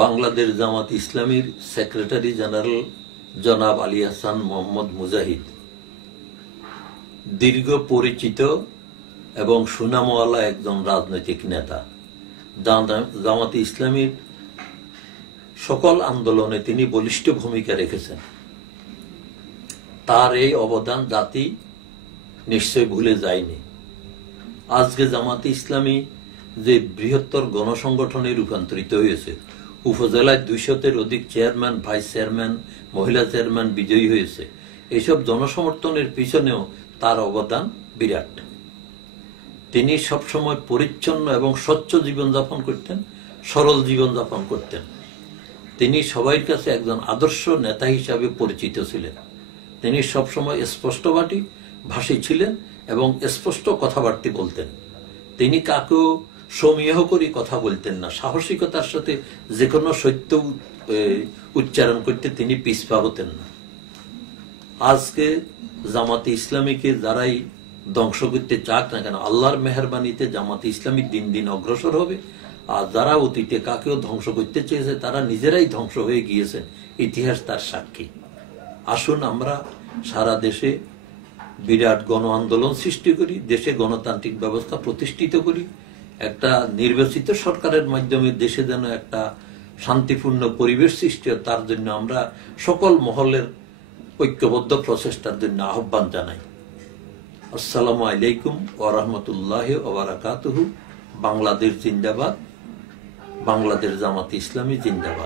বাংলাদেশ জামাত ইসলামীর secretary general জনাব আলী হাসান মোহাম্মদ মুজাহিদ দীর্ঘ পরিচিত এবং সুনামওয়ালা একজন রাজনৈতিক নেতা। জামাত ইসলামীর সকল আন্দোলনে তিনি বলিষ্ঠ ভূমিকা রেখেছেন। তার এই অবদান জাতি নিশ্চয় ভুলে যায়নি। আজকে জামাত ইসলামী যে বৃহত্তর গণসংগঠনে রূপান্তরিত হয়েছে, উপজেলায় 200-এর অধিক চেয়ারম্যান, ভাইস চেয়ারম্যান, মহিলা চেয়ারম্যান বিজয়ী হয়েছে, এইসব জনসমর্থনের পিছনেও তার অবদান বিরাট। তিনি সবসময় পরিচ্ছন্ন এবং স্বচ্ছ জীবনযাপন করতেন, সরল জীবনযাপন করতেন। তিনি সবার কাছে একজন আদর্শ নেতা হিসাবে পরিচিত ছিলেন। তিনি সবসময় স্পষ্টবাদী ভাষী ছিলেন এবং স্পষ্ট কথাবার্তা বলতেন। তিনি কাকেও সমীহ করে কথা বলতেন না। সাহসিকতার সাথে যে কোনো সত্য উচ্চারণ করতে তিনি পিছপা হতেন না। আজকে জামাতে ইসলামীকে যারাই ধ্বংস করতে চাক না কেন, আল্লাহর মেহরবানিতে জামাতে ইসলামী দিন দিন অগ্রসর হবে। আর যারা অতীতে কাকেও ধ্বংস করতে চেয়েছে তারা নিজেরাই ধ্বংস হয়ে গিয়েছেন, ইতিহাস তার সাক্ষী। আসুন আমরা সারা দেশে বিরাট গণ আন্দোলন সৃষ্টি করি, দেশে গণতান্ত্রিক ব্যবস্থা প্রতিষ্ঠিত করি, একটা নির্বাচিত সরকারের মাধ্যমে দেশে যেন একটা শান্তিপূর্ণ পরিবেশ সৃষ্টি হয়, তার জন্য আমরা সকল মহলের ঐক্যবদ্ধ প্রচেষ্টার জন্য আহ্বান জানাই। আসসালামু আলাইকুম ওয়া রাহমাতুল্লাহি ওয়া বারাকাতুহু। বাংলাদেশ জিন্দাবাদ, বাংলাদেশ জামাত ইসলামী জিন্দাবাদ।